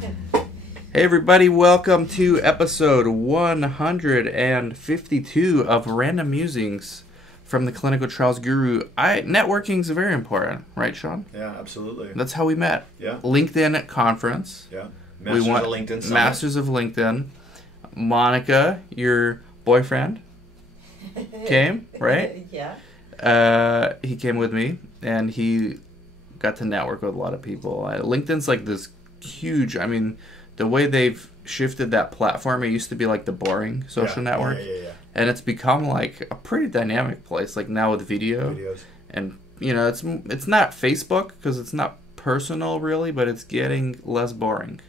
Hey everybody, welcome to episode 152 of Random Musings from the Clinical Trials Guru. Networking's very important, right, Sean? Yeah, absolutely. That's how we met. Yeah. LinkedIn conference. Yeah. Masters of LinkedIn Summit. Masters of LinkedIn. Monica, your boyfriend, came, right? Yeah. He came with me, and he got to network with a lot of people. LinkedIn's like this huge, the way they've shifted that platform, it used to be like the boring social network. Yeah. And it's become like a pretty dynamic place, like now with Videos. And, it's not Facebook because it's not personal really, but it's getting less boring.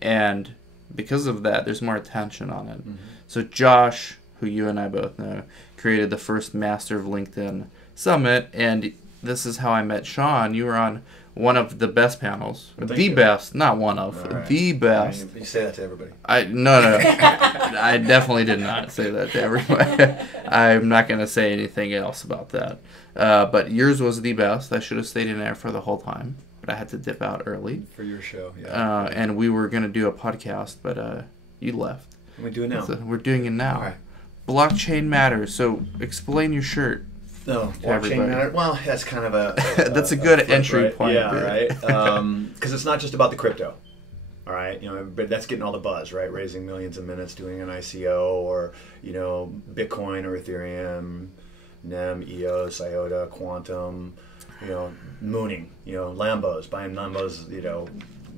And because of that, there's more attention on it. Mm-hmm. So Josh, who you and I both know, created the first Master of LinkedIn Summit, and this is how I met Sean. You were on one of the best panels. The best, not one of. Right. The best. You say that to everybody. No. I definitely did not say that to everybody. I'm not going to say anything else about that. But yours was the best. I should have stayed in there for the whole time, but I had to dip out early. For your show, yeah. And we were going to do a podcast, but you left. We do it now. So we're doing it now. All right. Blockchain matters. So explain your shirt. No, blockchain matter. Well, that's kind of a that's a good entry point. Yeah, right. Because it's not just about the crypto. All right, but that's getting all the buzz, right? Raising millions of minutes, doing an ICO, or Bitcoin or Ethereum, NEM, EOS, IOTA, Quantum, mooning, Lambos, buying Lambos,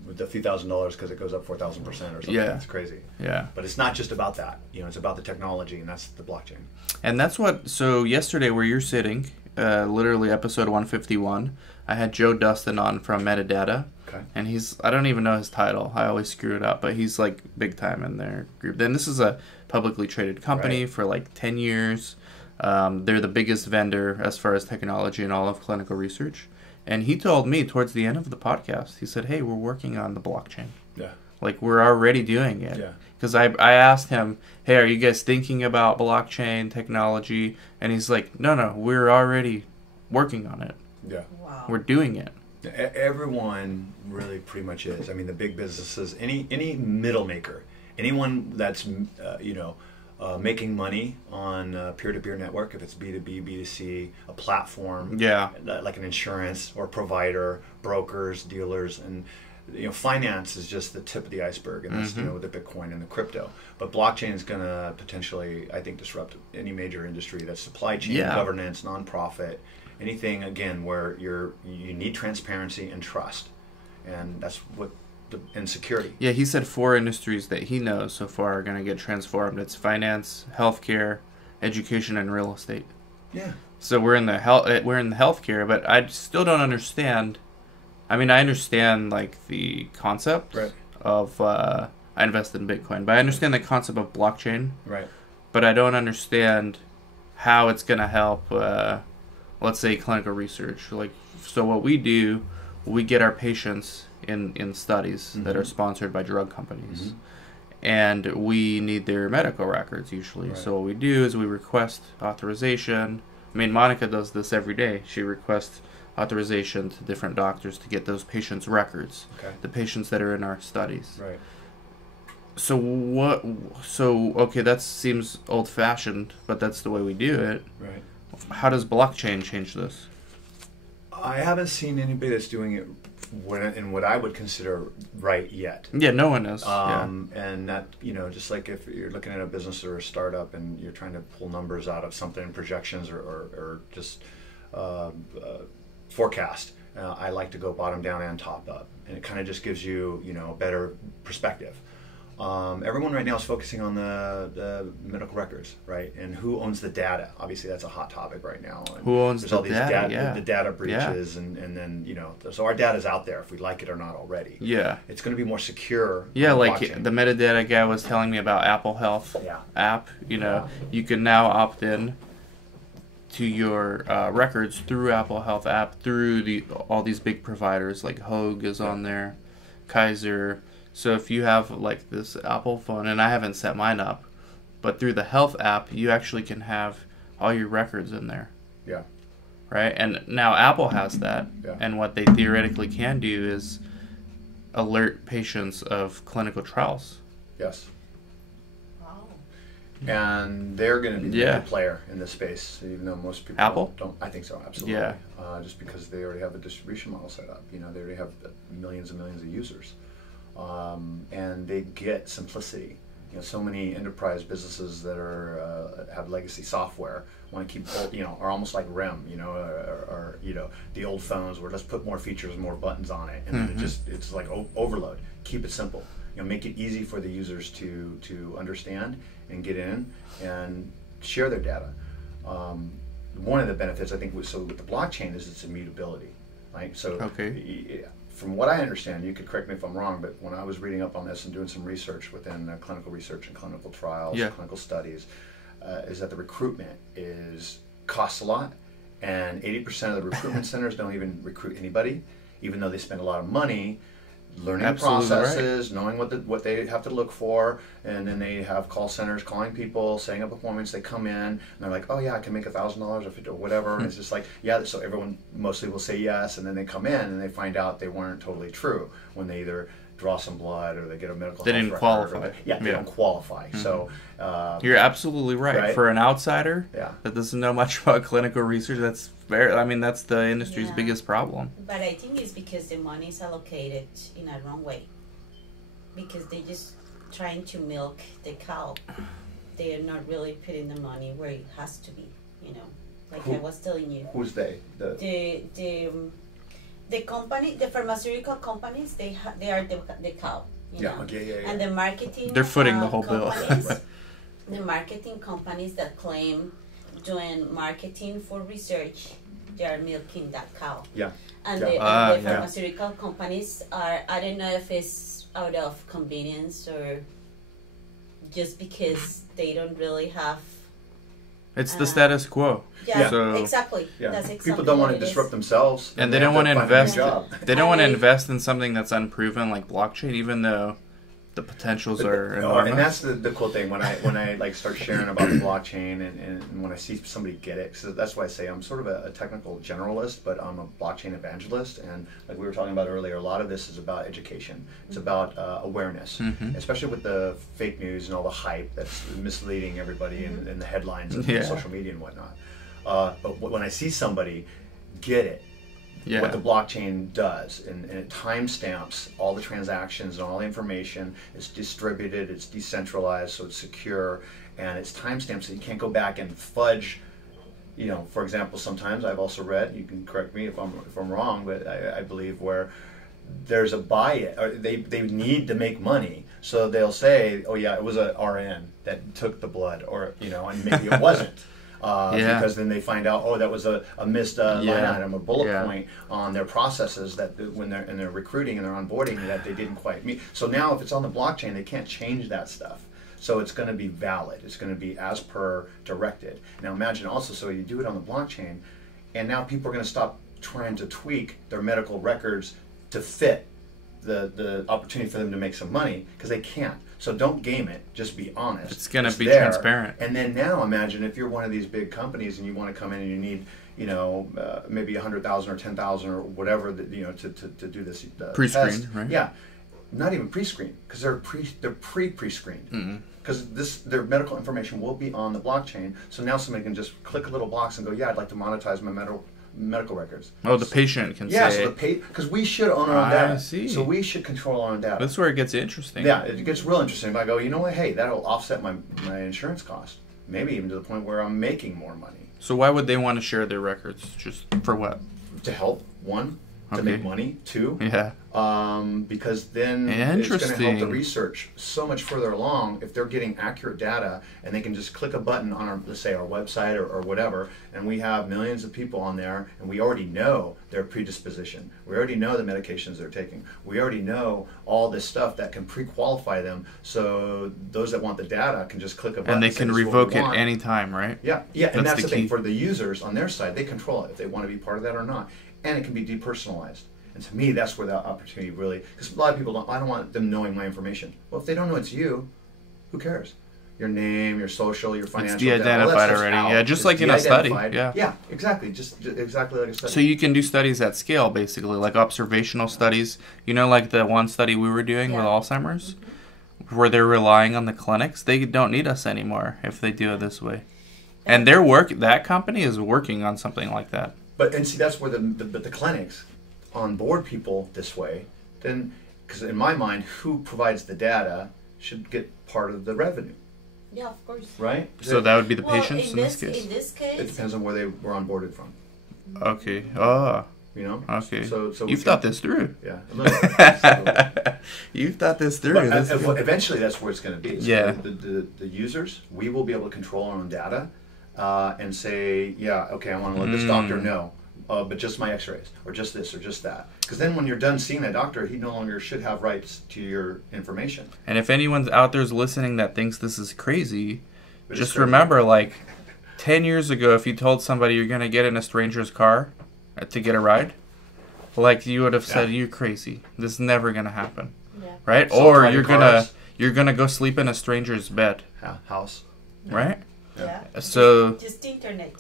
with a few $1,000s because it goes up 4,000% or something. Yeah. It's crazy. Yeah. But it's not just about that. It's about the technology, and that's the blockchain. And that's so yesterday where you're sitting, literally episode 151, I had Joe Dustin on from Metadata. Okay. And I don't even know his title. I always screw it up, but he's like big time in their group. Then this is a publicly traded company for like 10 years. They're the biggest vendor as far as technology in all of clinical research. And he told me towards the end of the podcast, he said, hey, we're working on the blockchain. Yeah. Like, we're already doing it. Yeah. Because I asked him, hey, are you guys thinking about blockchain technology? And he's like, no, we're already working on it. Yeah. Wow. We're doing it. Everyone really pretty much is. The big businesses, any middle maker, anyone that's, making money on a peer-to-peer network, if it's B2B, B2C, a platform, like an insurance or provider, brokers, dealers, and finance is just the tip of the iceberg, and that's with the Bitcoin and the crypto. But blockchain is going to potentially, I think, disrupt any major industry. That's supply chain, governance, nonprofit, anything again where you need transparency and trust, and that's what. And security. Yeah, he said 4 industries that he knows so far are going to get transformed. It's finance, healthcare, education, and real estate. Yeah. So we're in the healthcare, but I still don't understand. I understand like the concept of I invested in Bitcoin, but I understand the concept of blockchain. Right. But I don't understand how it's going to help. Let's say clinical research. So what we do, we get our patients in studies that are sponsored by drug companies. And we need their medical records usually. Right. So what we do is we request authorization. Monica does this every day. She requests authorization to different doctors to get those patients' records, the patients that are in our studies. Right. Okay, that seems old-fashioned, but that's the way we do it. Right. How does blockchain change this? I haven't seen anybody that's doing it in what I would consider right yet. Yeah, no one is. And that, just like if you're looking at a business or a startup and you're trying to pull numbers out of something, projections or just forecast, I like to go bottom down and top up. And it kind of just gives you, a better perspective. Everyone right now is focusing on the medical records, right? And who owns the data? Obviously, that's a hot topic right now. And who owns the data? The data breaches, and then so our data's out there if we like it or not already. Yeah, it's going to be more secure. Yeah, like the metadata guy was telling me about Apple Health app. You can now opt in to your records through Apple Health app through all these big providers like Hoag is on there, Kaiser. So if you have like this Apple phone, and I haven't set mine up, but through the health app, you actually can have all your records in there. Yeah. Right? And now Apple has that. Yeah. And what they theoretically can do is alert patients of clinical trials. Yes. Wow. And they're going to be the Yeah. major player in this space, even though most people Apple? don't. I think so, absolutely. Yeah. Just because they already have a distribution model set up. You know, they already have millions and millions of users. And they get simplicity. You know, so many enterprise businesses that are have legacy software want to keep, are almost like REM, or the old phones where let's put more features and more buttons on it, and then it's like overload. Keep it simple. Make it easy for the users to understand and get in and share their data. One of the benefits I think with the blockchain is its immutability, right? So from what I understand, you could correct me if I'm wrong, but when I was reading up on this and doing some research within clinical research and clinical trials, clinical studies, is that the recruitment costs a lot, and 80% of the recruitment centers don't even recruit anybody, even though they spend a lot of money learning Absolutely processes, knowing what they have to look for, and then they have call centers calling people, setting up appointments. They come in and they're like, "Oh yeah, I can make $1,000 or whatever." And it's just like, yeah. So everyone mostly will say yes, and then they come in and they find out they weren't totally true when they either draw some blood or they get a medical. They health didn't record qualify. They don't qualify. So You're absolutely right. For an outsider that doesn't know much about clinical research, that's that's the industry's biggest problem. But I think it's because the money is allocated in a wrong way. Because they're just trying to milk the cow. They're not really putting the money where it has to be, Like I was telling you. Who's they? The company, the pharmaceutical companies, they are the cow. And the marketing. They're footing the whole bill. The marketing companies that claim doing marketing for research, they are milking that cow. And the pharmaceutical companies are, I don't know if it's out of convenience or just because they don't really have. It's the status quo. Exactly. That's exactly people don't want to disrupt themselves, and they don't want to invest. They don't want to invest in something that's unproven, like blockchain, even though the potentials are enormous. And that's the cool thing when I like start sharing about the blockchain and when I see somebody get it. So that's why I say I'm sort of a technical generalist, but I'm a blockchain evangelist. And like we were talking about earlier, a lot of this is about education. It's about awareness, especially with the fake news and all the hype that's misleading everybody in the headlines of social media and whatnot. But when I see somebody get it, what the blockchain does, and it timestamps all the transactions and all the information. It's distributed, it's decentralized, so it's secure, and it's timestamped so you can't go back and fudge. For example, sometimes I've also read, you can correct me if I'm wrong, but I believe where there's a buy-in, or they need to make money, so they'll say, "Oh yeah, it was a RN that took the blood," or and maybe it wasn't. Because then they find out, that was a missed line item, a bullet point on their processes that when they're recruiting and they're onboarding that they didn't quite meet. So now if it's on the blockchain, they can't change that stuff. So it's going to be valid. It's going to be as per directed. Now imagine also, so you do it on the blockchain, and now people are going to stop trying to tweak their medical records to fit the opportunity for them to make some money, because they can't. So don't game it. Just be honest. It's going to be transparent. And then now imagine if you're one of these big companies and you want to come in and you need, maybe 100,000 or 10,000 or whatever, to do this pre-screened, right? Yeah, not even pre-screened, because they're pre-screened. Because their medical information will be on the blockchain. So now somebody can just click a little box and go, I'd like to monetize my medical records. Oh, the patient can say. Yeah, so because we should own our own data. I see. So we should control our own data. That's where it gets interesting. Yeah, it gets real interesting. If I go, you know what, hey, that'll offset my insurance cost. Maybe even to the point where I'm making more money. So why would they want to share their records? Just for what? To help, one, to make money, two. Because then it's going to help the research so much further along if they're getting accurate data and they can just click a button on our, let's say, our website or whatever, and we have millions of people on there, and we already know their predisposition. We already know the medications they're taking. We already know all this stuff that can pre-qualify them, so those that want the data can just click a button. And they can revoke it anytime, right? Yeah, and that's the thing. For the users on their side, they control it if they want to be part of that or not. And it can be depersonalized. And to me, that's where the opportunity really, because a lot of people I don't want them knowing my information. Well, if they don't know it's you, who cares? your name, your social, your financial. It's de-identified already. Yeah, just like in a study. Yeah, exactly. Just exactly like a study. So you can do studies at scale, basically, like observational studies. You know, like the one study we were doing with Alzheimer's, where they're relying on the clinics. They don't need us anymore if they do it this way. And that company is working on something like that. But see, that's where the clinics onboard people this way. Then, because in my mind, who provides the data should get part of the revenue. Yeah, of course. Right? So that would be the patients in this case? In this case... It depends on where they were onboarded from. Okay. Oh. You know? Okay. So you've thought this through. Yeah. A little bit. You've thought this through. But eventually that's where it's going to be. So yeah. The users, we will be able to control our own data and say, yeah, okay, I want to let this doctor know. But just my x-rays, or just this, or just that. Because then when you're done seeing that doctor, he no longer should have rights to your information. And if anyone's out there's listening that thinks this is crazy, just remember, like, 10 years ago, if you told somebody you're going to get in a stranger's car to get a ride, like, you would have said, you're crazy. This is never going to happen. Yeah. Right? Or you're gonna go sleep in a stranger's bed. House. Yeah. Right? Yeah. So... Just internet.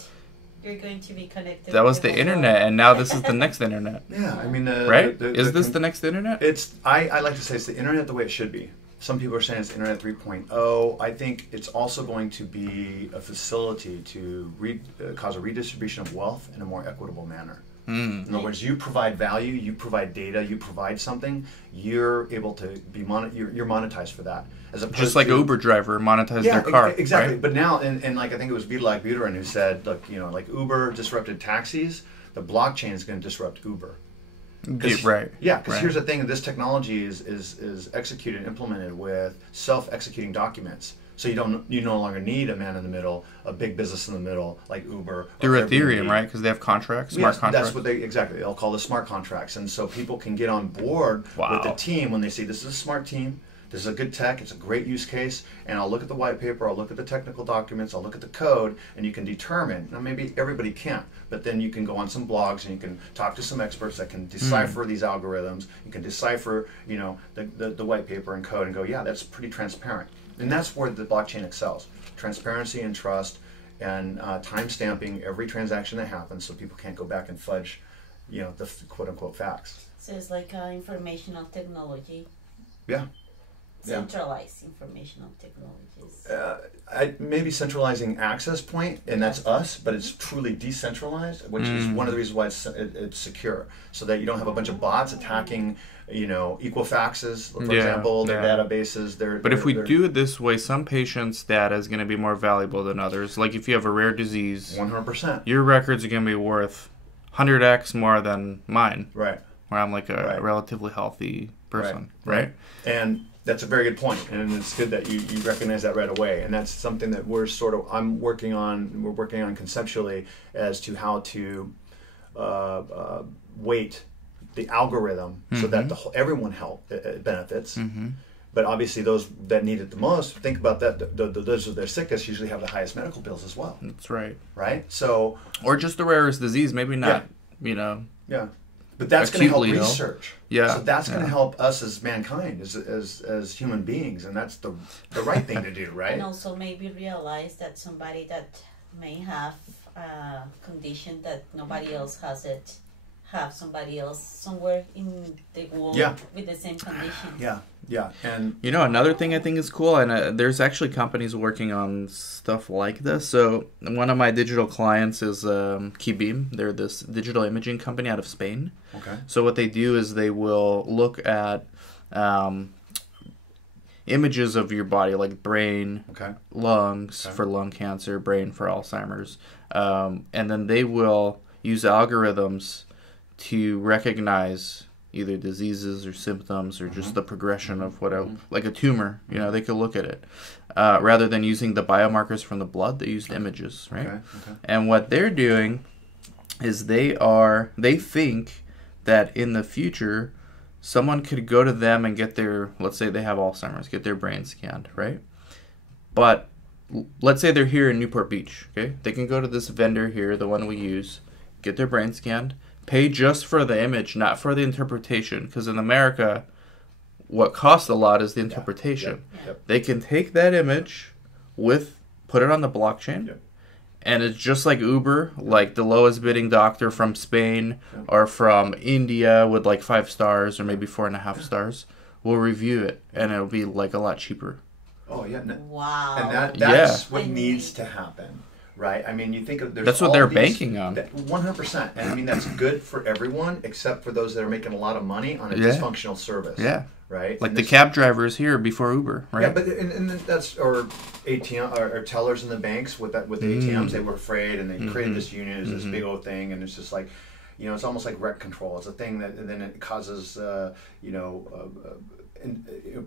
You're going to be connected. That was the internet, and now this is the next internet. Yeah, I mean, right? Is this the next internet? I like to say it's the internet the way it should be. Some people are saying it's internet 3.0. I think it's also going to be a facility to cause a redistribution of wealth in a more equitable manner. In other words, you provide value, you provide data, you provide something, you're able to be you're monetized for that. Just like an Uber driver monetized their car. Exactly. Right? But now, and like I think it was Vitalik Buterin who said, look, you know, like Uber disrupted taxis, the blockchain is going to disrupt Uber. Right. Yeah, because here's the thing: this technology is executed and implemented with self-executing documents. So you no longer need a man in the middle, a big business in the middle like Uber. Through Ethereum, right? Because they have contracts, smart contracts. That's what they'll call the smart contracts, and so people can get on board with the team when they see this is a smart team. This is a good tech, it's a great use case, and I'll look at the white paper, I'll look at the technical documents, I'll look at the code, and you can determine. Now maybe everybody can't, but then you can go on some blogs and you can talk to some experts that can decipher these algorithms, you can decipher, you know, the white paper and code and go, yeah, that's pretty transparent. And that's where the blockchain excels. Transparency and trust and time stamping every transaction that happens so people can't go back and fudge, you know, the quote-unquote facts. So it's like informational technology. Yeah. Centralized informational technologies. Maybe centralizing access point, and that's us, but it's truly decentralized, which is one of the reasons why it's secure, so that you don't have a bunch of bots attacking, you know, Equifaxes, for example, their databases. But if we do it this way, some patients' data is going to be more valuable than others. Like if you have a rare disease, 100%, your records are going to be worth 100x more than mine. Right. Where I'm like a relatively healthy person. Right. And that's a very good point, and it's good that you recognize that right away. And that's something that we're working on conceptually as to how to weight the algorithm so that everyone benefits. But obviously those that need it the most, think about that, those of their sickest usually have the highest medical bills as well. That's right. Right? So, or just the rarest disease, maybe not, you know. Yeah. But that's going to help research. Yeah. So that's going to help us as mankind, as human beings, and that's the right thing to do, right? And also maybe realize that somebody that may have a condition that nobody else has it, have somebody else somewhere in the world with the same condition. Yeah. And you know, another thing I think is cool, and there's actually companies working on stuff like this. So one of my digital clients is Keybeam. They're this digital imaging company out of Spain. Okay. So what they do is they will look at images of your body, like brain, lungs for lung cancer, brain for Alzheimer's, and then they will use algorithms to recognize either diseases or symptoms or just the progression of like a tumor. You know, they could look at it. Rather than using the biomarkers from the blood, they used images, right? Okay. And what they're doing is they think that in the future, someone could go to them and get their, let's say they have Alzheimer's, get their brain scanned, right? But let's say they're here in Newport Beach, okay? They can go to this vendor here, the one we use, get their brain scanned, pay just for the image, not for the interpretation. Because in America, what costs a lot is the interpretation. Yep. They can take that image, put it on the blockchain. Yep. And it's just like Uber, like the lowest bidding doctor from Spain or from India with like 5 stars or maybe 4.5 stars will review it, and it'll be like a lot cheaper. Oh yeah! Wow! And that's what needs to happen, right? I mean, you think of that's what they're banking on. 100%, and I mean that's good for everyone except for those that are making a lot of money on a dysfunctional service. Yeah. Right. Like the cab drivers here before Uber, right? Yeah, but and that's or ATM or tellers in the banks with the ATMs. They were afraid, and they created this union as this big old thing, and it's just like, you know, it's almost like rent control. It's a thing that and then it causes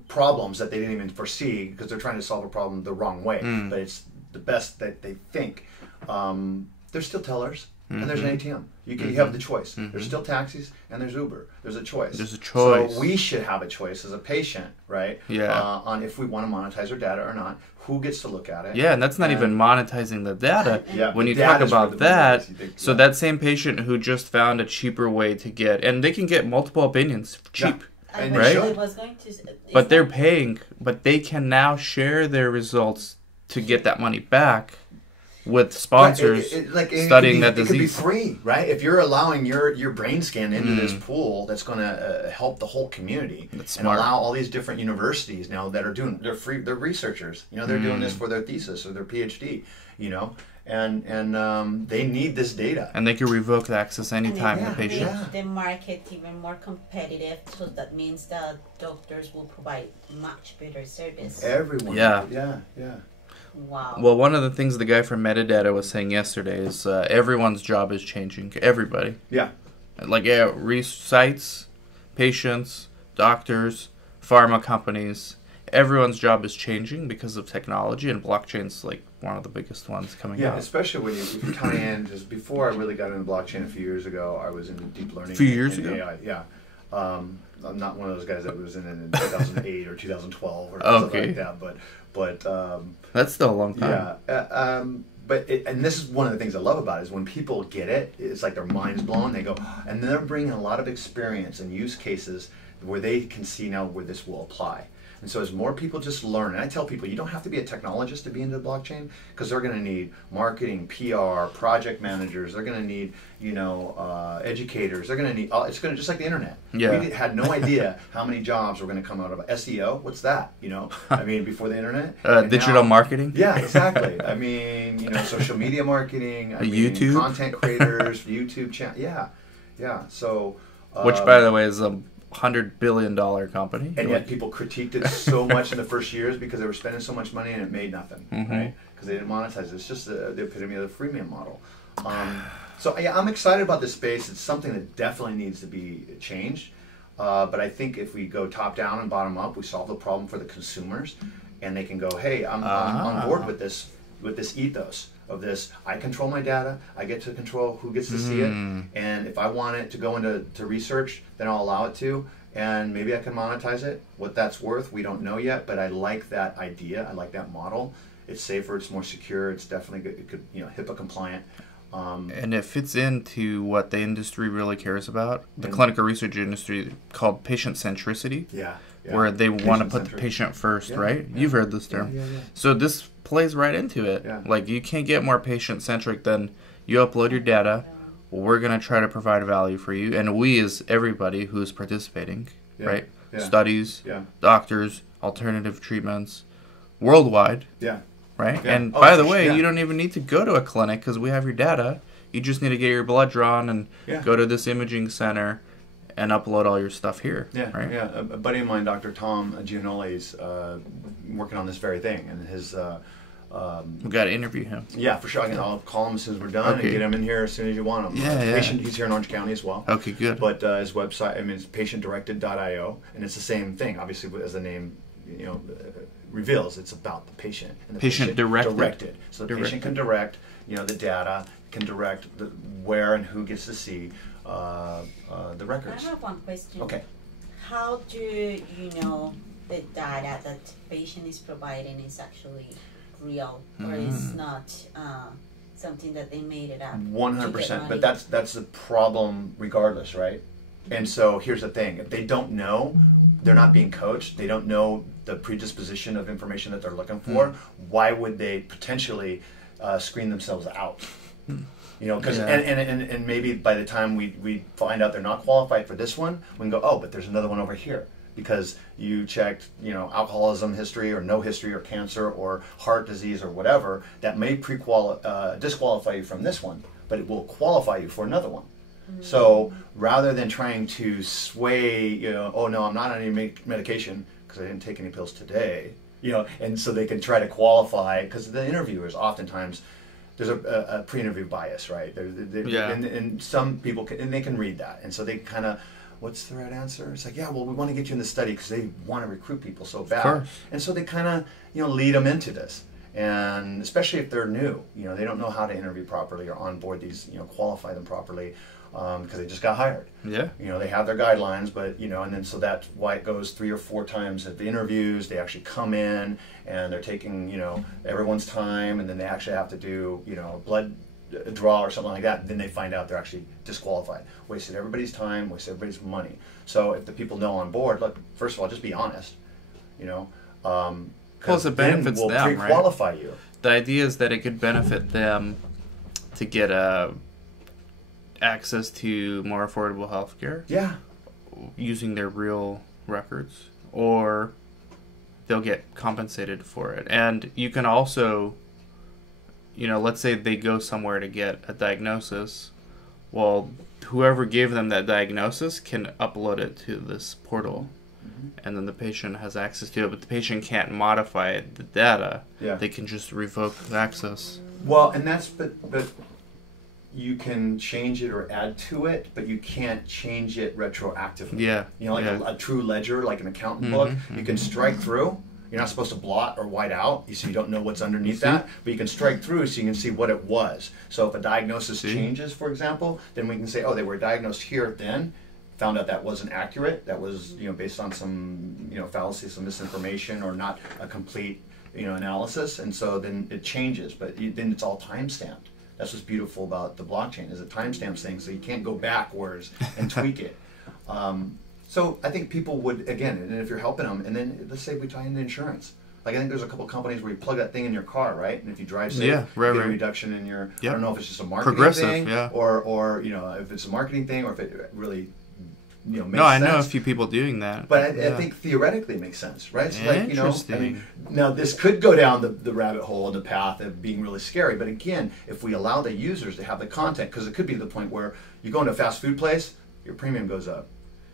problems that they didn't even foresee because they're trying to solve a problem the wrong way. But it's the best that they think. There's still tellers. And there's an ATM. You have the choice. There's still taxis and there's Uber. There's a choice. There's a choice. So we should have a choice as a patient, right? Yeah. On if we want to monetize our data or not. Who gets to look at it? Yeah, and that's not even monetizing the data. Yeah. When you talk about that, so that same patient who just found a cheaper way to get, and they can get multiple opinions cheap. Yeah. And right? But they're paying, but they can now share their results to get that money back. With sponsors studying that disease. It could be free, right? If you're allowing your brain scan into this pool, that's going to help the whole community and allow all these different universities now that are doing. They're researchers. You know, they're doing this for their thesis or their PhD. You know, and they need this data. And they can revoke access anytime the patient. Make the market even more competitive, so that means that doctors will provide much better service. Everyone. Yeah. Wow. Well, one of the things the guy from Metadata was saying yesterday is everyone's job is changing. Everybody. Yeah. Like, sites, patients, doctors, pharma companies. Everyone's job is changing because of technology, and blockchain's like one of the biggest ones coming out. Yeah, especially when you tie in, just before I really got into blockchain a few years ago, I was in deep learning. A few years ago? AI, yeah. I'm not one of those guys that was in 2008 or 2012 or something like that, but that's still a long time. Yeah, and this is one of the things I love about it is when people get it, it's like their mind's blown. They go, and they're bringing a lot of experience and use cases where they can see now where this will apply. And so as more people just learn, and I tell people, you don't have to be a technologist to be into blockchain, because they're going to need marketing, PR, project managers. They're going to need, educators. They're going to need, it's going to just like the internet. Yeah. We had no idea how many jobs were going to come out of SEO. What's that? I mean, before the internet. Digital marketing. Yeah, exactly. I mean, social media marketing. YouTube. Content creators, YouTube channel. Yeah. So. Which, by the way, is a $100 billion company. And yet people critiqued it so much in the first years because they were spending so much money and it made nothing, right? Because they didn't monetize it. It's just the epitome of the freemium model. So yeah, I'm excited about this space. It's something that definitely needs to be changed. But I think if we go top down and bottom up, we solve the problem for the consumers, and they can go, hey, I'm on board with this ethos of this. I control my data. I get to control who gets to see it. And if I want it to go into research, then I'll allow it to. And maybe I can monetize it. What that's worth, we don't know yet. But I like that idea. I like that model. It's safer. It's more secure. It's definitely good. It could, HIPAA compliant. And it fits into what the industry really cares about. The clinical research industry called patient-centricity. Yeah. Where they want to put the patient first, right? Yeah. You've heard this term. Yeah. So this plays right into it. Yeah. Like, you can't get more patient-centric than you upload your data. We're going to try to provide value for you. And we is everybody who's participating, right? Yeah. Studies, yeah. doctors, alternative treatments, worldwide. Yeah. Right? Yeah. And by the way, you don't even need to go to a clinic because we have your data. You just need to get your blood drawn and go to this imaging center and upload all your stuff here. Yeah, right? Yeah. A buddy of mine, Dr. Tom Gianoli's working on this very thing, and his. We got to interview him. Yeah, for sure. I'll call him as soon as we're done and get him in here as soon as you want him. Yeah. He's here in Orange County as well. Okay, good. But his website, it's patient-directed.io, and it's the same thing. Obviously, as the name, reveals, it's about the patient. And the patient-directed. So the patient can direct, the data, can direct where and who gets to see the records. I have one question. Okay. How do you know the data that the patient is providing is actually real or is not something that they made it up? 100%. But that's the problem regardless, right? And so here's the thing: if they don't know, they're not being coached. They don't know the predisposition of information that they're looking for. Why would they potentially screen themselves out? You know, because and maybe by the time we find out they're not qualified for this one, we can go, oh, but there's another one over here. Because you checked, you know, alcoholism history or no history or cancer or heart disease or whatever, that may disqualify you from this one, but it will qualify you for another one. So rather than trying to sway, you know, oh no, I'm not on any medication because I didn't take any pills today, you know, and so they can try to qualify, because the interviewers oftentimes, there's a pre-interview bias, right? And some people they can read that, and so they kind of, what's the right answer? It's like, yeah, well, we want to get you in the study because they want to recruit people so bad. And so they kind of, you know, lead them into this. And especially if they're new, you know, they don't know how to interview properly or onboard these, you know, qualify them properly because they just got hired. Yeah. You know, they have their guidelines, but, you know, and then so that's why it goes 3 or 4 times at the interviews. They actually come in and they're taking, you know, everyone's time, and then they actually have to do, you know, blood draw or something like that. Then they find out they're actually disqualified. Wasted everybody's time, wasted everybody's money. So if the people know on board, look, first of all, just be honest, you know. Because it benefits we'll them, pre-qualify right? you. The idea is that it could benefit them to get access to more affordable health care. Yeah. Using their real records, or they'll get compensated for it. And you can also, you know, let's say they go somewhere to get a diagnosis. Well, whoever gave them that diagnosis can upload it to this portal. And then the patient has access to it, but the patient can't modify the data. Yeah. They can just revoke access. Well, and that's, but you can change it or add to it, but you can't change it retroactively. Yeah. You know, like a true ledger, like an accountant book, you can strike through. You're not supposed to blot or white out, so you don't know what's underneath that, but you can strike through so you can see what it was. So if a diagnosis changes, for example, then we can say, oh, they were diagnosed here then, found out that wasn't accurate, that was, you know, based on some, you know, fallacy, some misinformation, or not a complete, you know, analysis, and so then it changes, but then it's all time-stamped. That's what's beautiful about the blockchain, is it timestamps things, so you can't go backwards and tweak it. So I think people would, again, and if you're helping them, and then let's say we tie into insurance. Like I think there's a couple companies where you plug that thing in your car, right? And if you drive safe, you get a reduction in your, I don't know if it's just a marketing thing, or you know, if it's a marketing thing, or if it really, you know, makes sense. I know a few people doing that. But I think theoretically it makes sense, right? So like, you know, I mean, now this could go down the rabbit hole and the path of being really scary. But again, if we allow the users to have the content, because it could be to the point where you go into a fast food place, your premium goes up.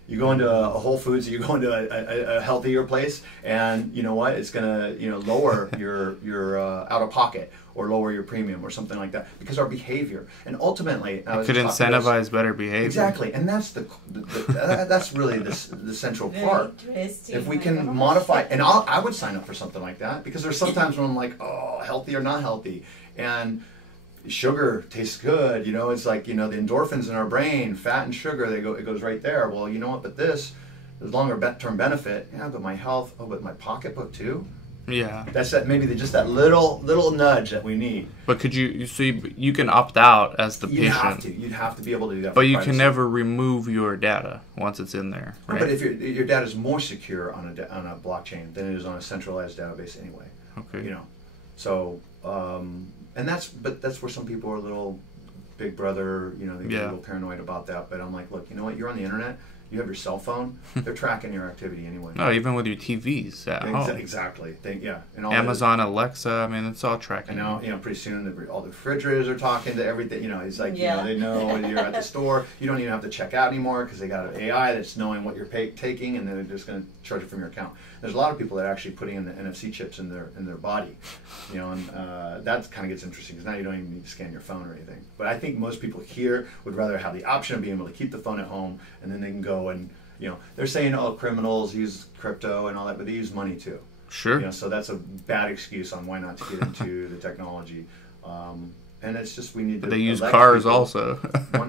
You go into a Whole Foods, you go into a healthier place, and you know what? It's gonna, you know, lower your out of pocket, or lower your premium, or something like that, because our behavior, and ultimately it could incentivize better behavior. Exactly, and that's that's really the central part. If we can modify, and I would sign up for something like that, because there's sometimes when I'm like, oh, healthy or not healthy, and sugar tastes good, you know, it's like, you know, the endorphins in our brain, fat and sugar, it goes right there. Well, you know what, but this, the longer term benefit, yeah, but my health, oh, but my pocketbook too? Yeah. That's that, maybe just that little nudge that we need. But could you see, you can opt out as the patient. You'd have to be able to do that. But you can never remove your data once it's in there, right? But if your data is more secure on a blockchain than it is on a centralized database anyway. Okay. You know, so, and that's where some people are a little Big Brother, you know, they get a little paranoid about that. But I'm like, look, you know what? You're on the internet. You have your cell phone. They're tracking your activity anyway. No, even with your TVs at home. Exactly. And all Amazon, Alexa. I mean, it's all tracking. And now, you know, pretty soon all the refrigerators are talking to everything. You know, it's like, you know, they know when you're at the store. You don't even have to check out anymore because they got an AI that's knowing what you're taking, and then they're just going to charge it from your account. There's a lot of people that are actually putting in the NFC chips in their body, you know, and that kind of gets interesting because now you don't even need to scan your phone or anything. But I think most people here would rather have the option of being able to keep the phone at home, and then they can go and, you know, they're saying, oh, criminals use crypto and all that, but they use money too. Sure. You know, so that's a bad excuse on why not to get into the technology. And it's just, we need to. But they use cars people. Also.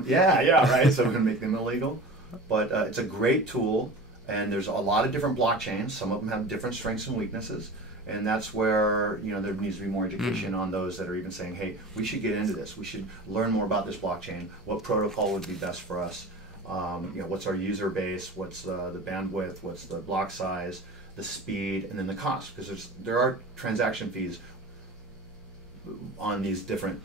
Yeah, right. So we're going to make them illegal. But it's a great tool. And there's a lot of different blockchains. Some of them have different strengths and weaknesses. And that's where, you know, there needs to be more education on those that are even saying, hey, we should get into this. We should learn more about this blockchain. What protocol would be best for us? What's our user base, what's the bandwidth, what's the block size, the speed, and then the cost, because there are transaction fees on these different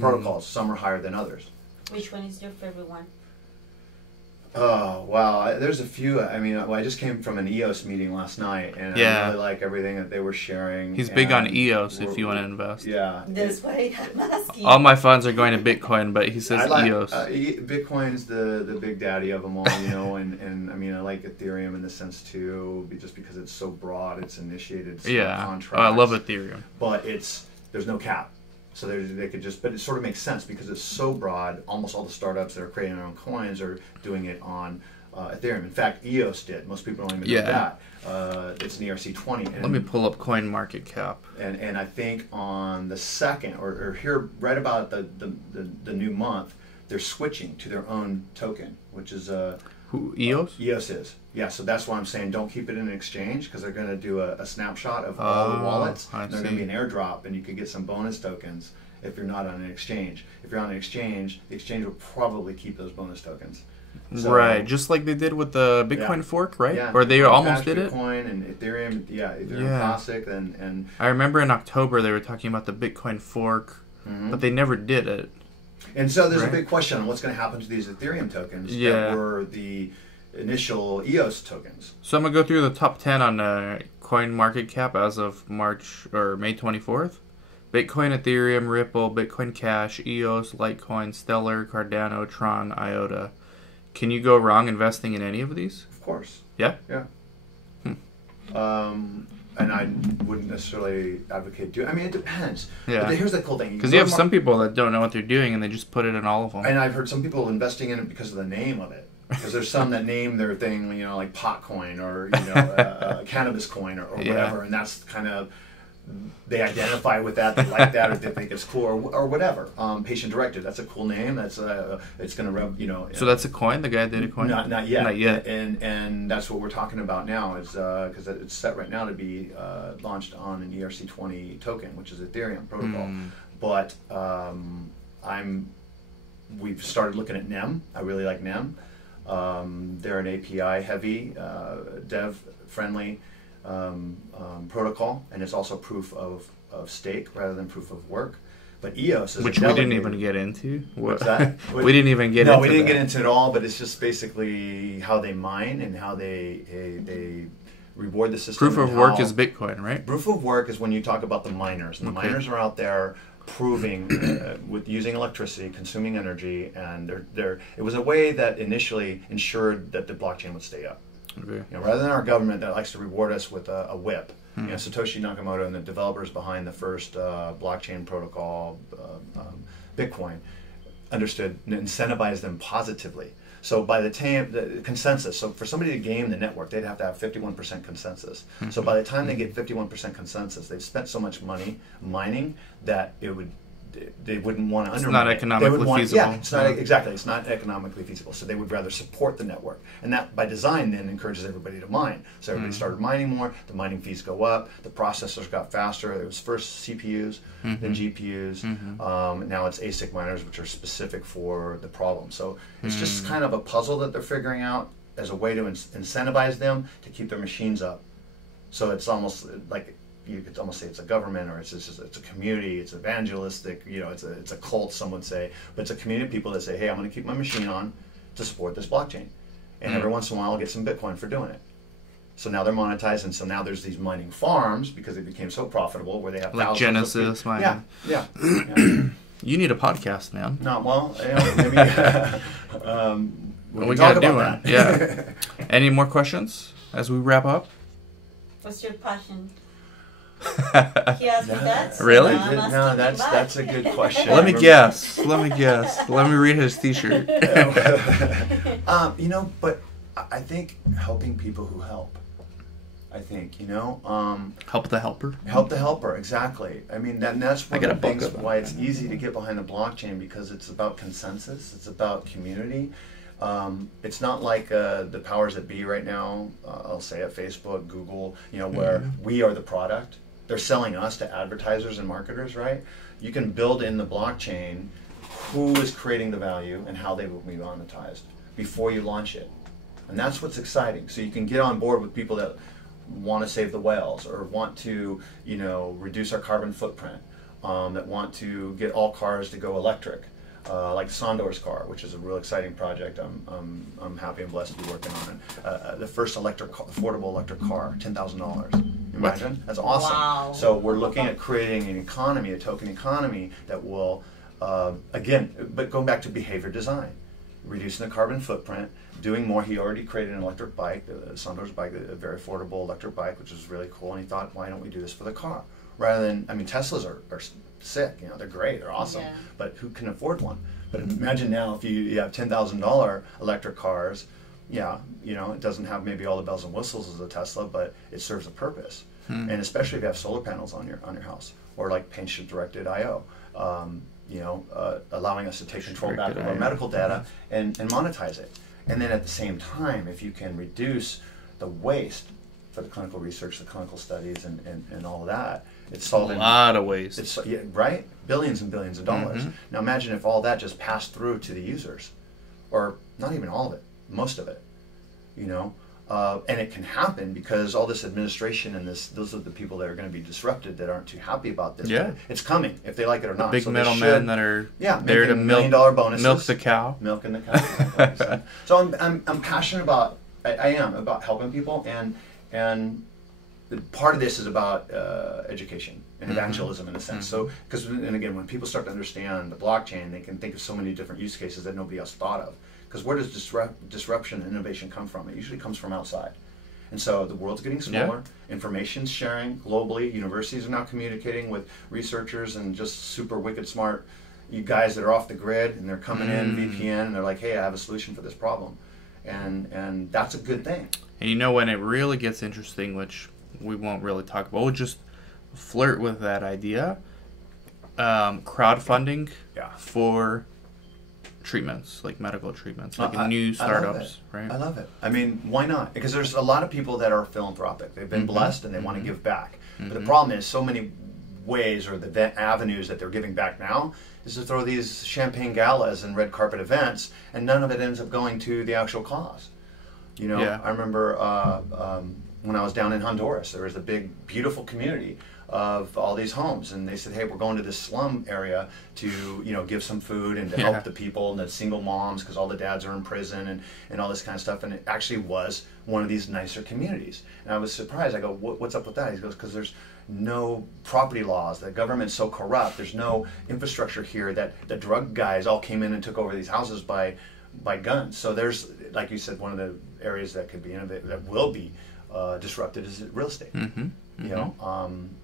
protocols. Some are higher than others. Which one is your favorite one? Oh, wow. There's a few. I mean, I just came from an EOS meeting last night, and I really like everything that they were sharing. He's big on EOS if you want to invest. Yeah. That's why I'm asking. All my funds are going to Bitcoin, but he says EOS. Bitcoin's the big daddy of them all, and I mean, I like Ethereum in the sense too, just because it's so broad, it's initiated contracts. I love Ethereum. But there's no cap. So they could but it sort of makes sense because it's so broad. Almost all the startups that are creating their own coins are doing it on Ethereum. In fact, EOS did. Most people don't even know that. It's an ERC-20. Let me pull up CoinMarketCap. And I think on the second, or here right about the new month, they're switching to their own token, which is who, EOS? EOS is. Yeah, so that's why I'm saying don't keep it in an exchange, because they're going to do a snapshot of all the wallets. And they're going to be an airdrop, and you could get some bonus tokens if you're not on an exchange. If you're on an exchange, the exchange will probably keep those bonus tokens. So, right, just like they did with the Bitcoin fork, right? Yeah. Or they almost did it? Bitcoin and Ethereum, Ethereum Classic. And I remember in October they were talking about the Bitcoin fork, but they never did it. And so there's a big question on what's going to happen to these Ethereum tokens that were the initial EOS tokens. So I'm going to go through the top 10 on CoinMarketCap as of May 24th. Bitcoin, Ethereum, Ripple, Bitcoin Cash, EOS, Litecoin, Stellar, Cardano, Tron, IOTA. Can you go wrong investing in any of these? Of course. Yeah? Yeah. And I wouldn't necessarily advocate doing. I mean, it depends. Yeah. But here's the cool thing. Because you have some people that don't know what they're doing and they just put it in all of them. And I've heard some people investing in it because of the name of it. Because there's some that name their thing, like pot coin or cannabis coin or whatever, and that's kind of they identify with that, they like that, or they think it's cool or whatever. Patient directed, that's a cool name. That's it's going to So that's a coin. The guy did a coin. Not yet. Not yet. And that's what we're talking about now is because it's set right now to be launched on an ERC-20 token, which is Ethereum protocol. But we've started looking at NEM. I really like NEM. They're an API heavy, dev friendly protocol, and it's also proof of stake rather than proof of work. But EOS is which we didn't even get into. What's that? We didn't even get into No, we didn't get into it all, but it's just basically how they mine and how they reward the system. Proof of work is Bitcoin, right? Proof of work is when you talk about the miners. And the miners are out there proving with using electricity, consuming energy, and it was a way that initially ensured that the blockchain would stay up. Okay. Rather than our government that likes to reward us with a whip. Satoshi Nakamoto and the developers behind the first blockchain protocol, Bitcoin, understood and incentivized them positively. So by the time the consensus, so for somebody to game the network, they'd have to have 51% consensus. So by the time they get 51% consensus, they've spent so much money mining that they wouldn't want to undermine it. It's not economically feasible. Yeah, it's not exactly. It's not economically feasible. So they would rather support the network, and that by design then encourages everybody to mine. So everybody started mining more. The mining fees go up. The processors got faster. It was first CPUs, then GPUs. Now it's ASIC miners, which are specific for the problem. So it's just kind of a puzzle that they're figuring out as a way to incentivize them to keep their machines up. So it's almost like, you could almost say it's a government, or it's a community, it's evangelistic, it's a cult, some would say, but it's a community of people that say, hey, I'm going to keep my machine on to support this blockchain, and every once in a while I'll get some Bitcoin for doing it. So now they're monetized, and so now there's these mining farms because it became so profitable where they have like Genesis mining. Yeah. You need a podcast, man. No, well, maybe we got to do one. Yeah. Any more questions as we wrap up? What's your passion? He asked me that. So really? No, that's a good question. Let me guess. Let me read his T-shirt. But I think helping people who help. I think help the helper. Help the helper, exactly. I mean, that's one of the things why it's easy to get behind the blockchain, because it's about consensus. It's about community. It's not like the powers that be right now. I'll say at Facebook, Google, where we are the product. They're selling us to advertisers and marketers, right? You can build in the blockchain who is creating the value and how they will be monetized before you launch it. And that's what's exciting. So you can get on board with people that want to save the whales or want to, you know, reduce our carbon footprint, that want to get all cars to go electric, like Sondor's car, which is a real exciting project. I'm happy and blessed to be working on it. The first affordable electric car, $10,000. Imagine, that's awesome. Wow. So we're looking at creating an economy, a token economy that will, again, but going back to behavior design, reducing the carbon footprint, doing more. He already created an electric bike, Sondor's bike, a very affordable electric bike, which is really cool. And he thought, why don't we do this for the car? Rather than, I mean, Teslas are sick, you know, they're great, they're awesome, yeah. but who can afford one? But imagine now if you have $10,000 electric cars, yeah, you know, it doesn't have maybe all the bells and whistles as a Tesla, but it serves a purpose. And especially if you have solar panels on your house, or like patient-directed I/O, you know, allowing us to take control back of our medical data and monetize it. And then at the same time, if you can reduce the waste for the clinical research, the clinical studies, and all of that, it's solving a lot of waste. It's, yeah, right? Billions and billions of dollars. Now imagine if all that just passed through to the users, or not even all of it, most of it, you know. And it can happen because all this administration and those are the people that are going to be disrupted that aren't too happy about this. Yeah. It's coming if they like it or not. Big so middlemen that are there to $1 million bonuses. Milk the cow. Milking the cow. So I'm passionate about, I am, about helping people, and part of this is about education and evangelism in a sense. So, because, and again, when people start to understand the blockchain, they can think of so many different use cases that nobody else thought of. Because where does disruption and innovation come from? It usually comes from outside. And so the world's getting smaller, information's sharing globally, universities are now communicating with researchers and just super wicked smart you guys that are off the grid, and they're coming in VPN, and they're like, hey, I have a solution for this problem. And that's a good thing. And you know when it really gets interesting, which we won't really talk about, we'll just flirt with that idea, crowdfunding for treatments, like medical treatments, like new startups, right? I love it. I mean, why not? Because there's a lot of people that are philanthropic. They've been blessed and they want to give back. But the problem is so many ways, or the avenues that they're giving back now, is to throw these champagne galas and red carpet events, and none of it ends up going to the actual cause. You know, I remember when I was down in Honduras, there was a big, beautiful community of all these homes, and they said, hey, we're going to this slum area to, you know, give some food and to help the people and the single moms, because all the dads are in prison and all this kind of stuff. And it actually was one of these nicer communities, and I was surprised. I go, what's up with that? He goes, because there's no property laws, the government's so corrupt, there's no infrastructure here, that the drug guys all came in and took over these houses by guns. So there's, like you said, one of the areas that could be innovative, that will be disrupted, is real estate.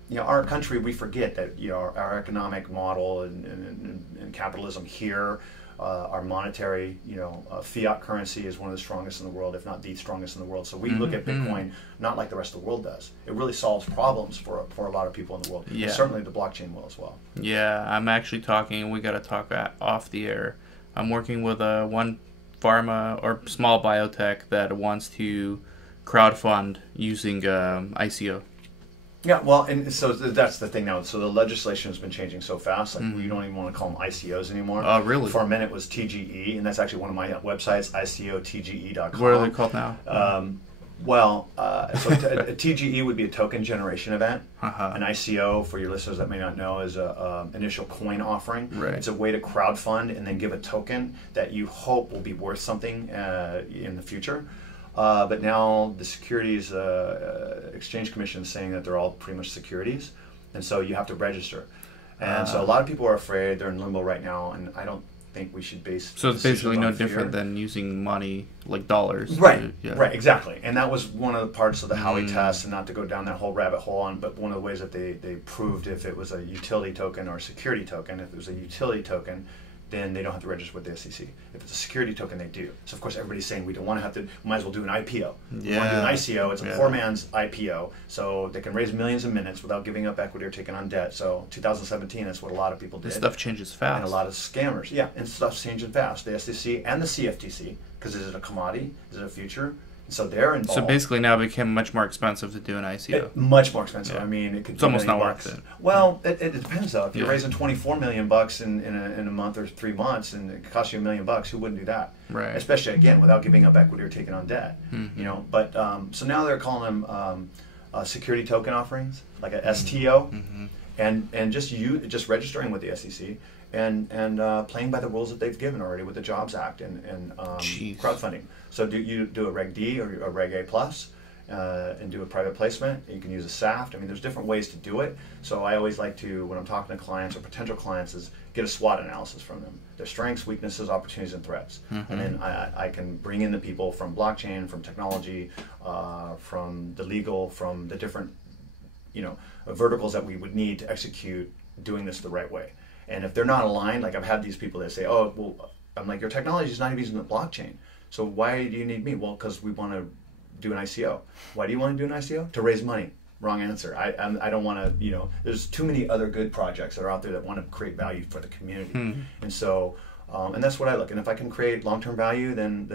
You know, our country, we forget that, you know, our economic model and capitalism here, our monetary, you know, fiat currency is one of the strongest in the world, if not the strongest in the world. So we look at Bitcoin not like the rest of the world does. It really solves problems for a lot of people in the world. And certainly the blockchain will as well. Yeah, I'm actually talking, we got to talk off the air. I'm working with one pharma or small biotech that wants to crowdfund using ICO. Yeah, well, and so that's the thing now. So the legislation has been changing so fast, like we don't even want to call them ICOs anymore. Oh, really? For a minute it was TGE, and that's actually one of my websites, ICOTGE.com. What are they called now? So a TGE would be a token generation event. An ICO, for your listeners that may not know, is a initial coin offering. Right. It's a way to crowdfund and then give a token that you hope will be worth something in the future. But now the Securities Exchange Commission is saying that they're all pretty much securities, and so you have to register. And so a lot of people are afraid. They're in limbo right now, and I don't think we should base. So it's basically no different than using money, like dollars. Right, right, exactly. And that was one of the parts of the Howey test, and not to go down that whole rabbit hole on, but one of the ways that they proved if it was a utility token or a security token. If it was a utility token, then they don't have to register with the SEC. If it's a security token, they do. So of course everybody's saying we don't want to have to, we might as well do an IPO. We want to do an ICO, it's a poor man's IPO, so they can raise millions in minutes without giving up equity or taking on debt. So 2017, that's what a lot of people did. This stuff changes fast. And a lot of scammers, and stuff's changing fast. The SEC and the CFTC, because is it a commodity? Is it a future? So they're involved. So basically now it became much more expensive to do an ICO. Much more expensive. Yeah. I mean, it's almost not worth it. Well, it depends though. If you're raising $24 million in a month or 3 months, and it costs you $1 million, who wouldn't do that? Right. Especially again without giving up equity or taking on debt. You know. But so now they're calling them security token offerings, like a STO, and just registering with the SEC. And playing by the rules that they've given already with the Jobs Act and crowdfunding. So you do a Reg D or a Reg A plus and do a private placement. You can use a SAFT. I mean, there's different ways to do it. So I always like to, when I'm talking to clients or potential clients, is get a SWOT analysis from them. Their strengths, weaknesses, opportunities, and threats. And then I can bring in the people from blockchain, from technology, from the legal, from the different verticals that we would need to execute doing this the right way. And if they're not aligned, like I've had these people that say, oh, well, I'm like, your technology is not even using the blockchain. So why do you need me? Well, because we want to do an ICO. Why do you want to do an ICO? To raise money. Wrong answer. I don't want to, there's too many other good projects that are out there that want to create value for the community. And so, and that's what I look. And if I can create long-term value, then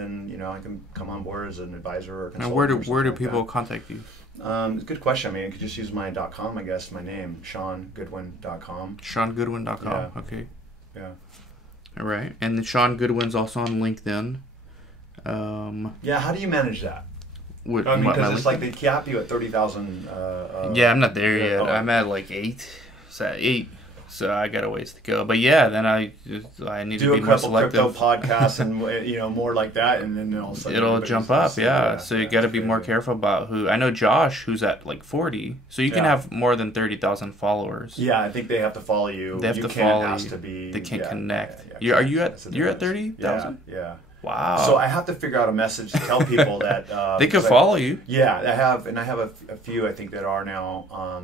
I can come on board as an advisor or consultant. And where do people contact you? Good question. I mean, I could just use my .com, I guess, my name, SeanGoodwin.com. SeanGoodwin.com, yeah. Okay. Yeah. All right. And the Sean Goodwin's also on LinkedIn. Yeah, how do you manage that? I mean, because it's like they cap you at 30,000. Yeah, I'm not there yet. I'm at like 8. So 8. So I got a ways to go, but yeah, then I need to be more selective. Do a couple crypto podcasts and more like that, and then all of a sudden it'll jump up. Yeah, so you got to be more careful about who. I know Josh, who's at like 40, so you can have more than 30,000 followers. Yeah, I think they have to follow you. They have to follow you. They can't connect. Yeah, are you at? You're at 30,000. Yeah. Wow. So I have to figure out a message to tell people that they could follow you. Yeah, I have a few I think that are now.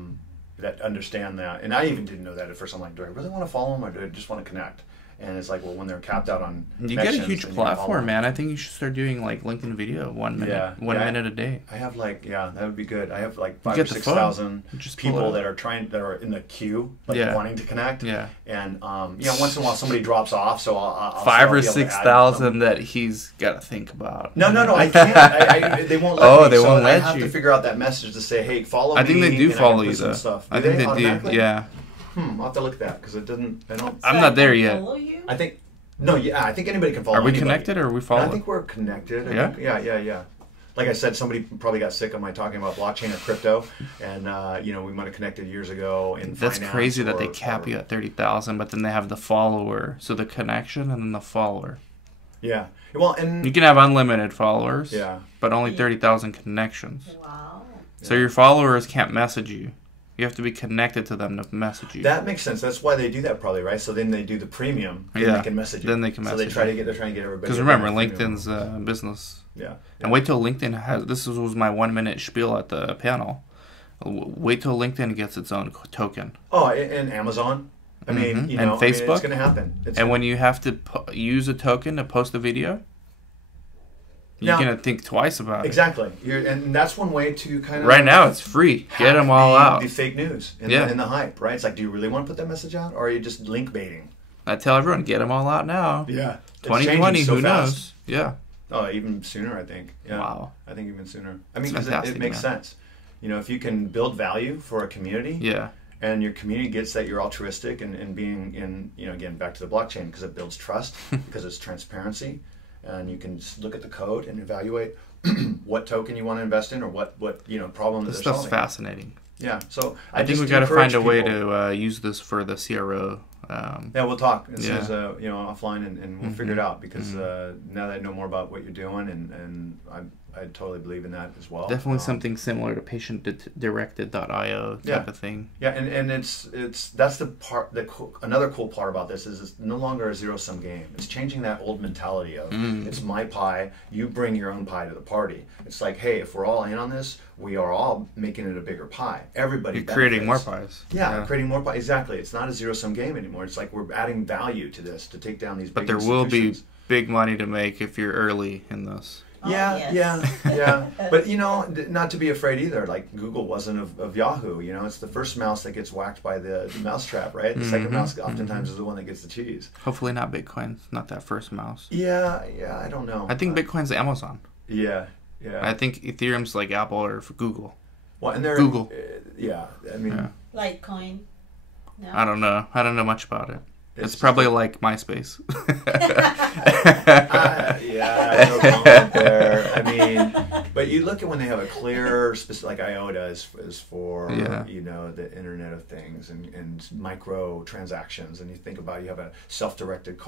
That understand that, and I even didn't know that at first. I'm like, do I really want to follow them, or do I just want to connect? And it's like, well, when they're capped out on, you get a huge platform, man. I think you should start doing like LinkedIn video, 1 minute, minute a day. I have that would be good. I have like 5,000 or 6,000 people that are in the queue, wanting to connect. Yeah, and once in a while somebody drops off, so I'll 5,000 or 6,000 that he's got to think about. No, I can't. They won't let me. They won't let you. I have to figure out that message to say, hey, follow me. I think they do follow you though. I think they do. Yeah. I'll have to look at that because I'm not there yet. I think I think anybody can follow. Are we connected or are we following? I think we're connected. Yeah? Yeah. Like I said, somebody probably got sick of my talking about blockchain or crypto, and we might have connected years ago in That's crazy that they cap you at 30,000, but then they have the follower, so the connection and then the follower. Yeah. Well, and you can have unlimited followers. Yeah. But only 30,000 connections. Wow. So your followers can't message you. You have to be connected to them to message you. That makes sense. That's why they do that, probably, right? So then they do the premium, and they can message you. Then they can message. So they're trying to get everybody. Because remember, LinkedIn's business. Yeah. And wait till LinkedIn has. This was my 1 minute spiel at the panel. Wait till LinkedIn gets its own token. Oh, and Amazon. I mean, and Facebook. It's going to happen. When you have to use a token to post a video. You're going to think twice about it. Exactly. And that's one way to kind of... Right now, it's free. Get them all out. The fake news and the hype, right? It's like, do you really want to put that message out? Or are you just link baiting? I tell everyone, get them all out now. Yeah. 2020, who knows? Yeah. Oh, even sooner, I think. Yeah. Wow. I think even sooner. I mean, because it makes sense. If you can build value for a community... And your community gets that you're altruistic and being in, again, back to the blockchain, because it builds trust, because it's transparency. And you can look at the code and evaluate what token you want to invest in or what problem that they're solving. This stuff's fascinating. Yeah, so I think we got to find a way to use this for the CRO. Yeah, we'll talk as soon as offline, and we'll figure it out, because now that I know more about what you're doing, and I totally believe in that as well. Definitely something similar to patient-directed.io type of thing. Yeah, and that's the part another cool part about this is it's no longer a zero-sum game. It's changing that old mentality of it's my pie, you bring your own pie to the party. It's like, hey, if we're all in on this, we are all making it a bigger pie. Everybody benefits. Creating more pies. Yeah, creating more pies. Exactly. It's not a zero-sum game anymore. It's like we're adding value to this to take down these big institutions. But there will be big money to make if you're early in this. Yeah. But, not to be afraid either. Like, Google wasn't of Yahoo. It's the first mouse that gets whacked by the mousetrap, right? The second mouse oftentimes is the one that gets the cheese. Hopefully not Bitcoin. Not that first mouse. Yeah, I don't know. I think Bitcoin's Amazon. Yeah. Yeah. I think Ethereum's like Apple or for Google. Well, and they're Google. Yeah, I mean, Litecoin. No. I don't know. I don't know much about it. It's probably like MySpace. Yeah, no comment there. I mean, but you look at when they have a clear, like IOTA is for the Internet of Things and micro transactions, and you think about you have a self-directed,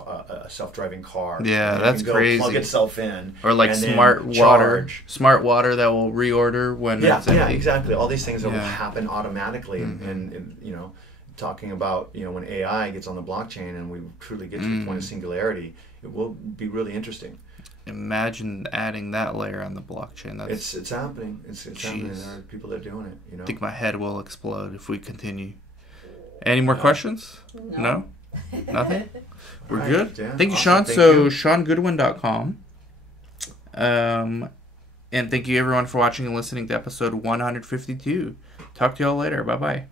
self-driving car. Yeah, and that's it can crazy. Plug itself in, or like smart water that will reorder when it's empty. Yeah, exactly. All these things that will happen automatically, and talking about when AI gets on the blockchain and we truly get to the point of singularity, it will be really interesting. Imagine adding that layer on the blockchain. It's happening. It's happening. There are people that are doing it. I think my head will explode if we continue. Any more questions? No? Nothing? We're good? Yeah. Thank you, Sean. So, SeanGoodwin.com. And thank you, everyone, for watching and listening to episode 152. Talk to y'all later. Bye-bye.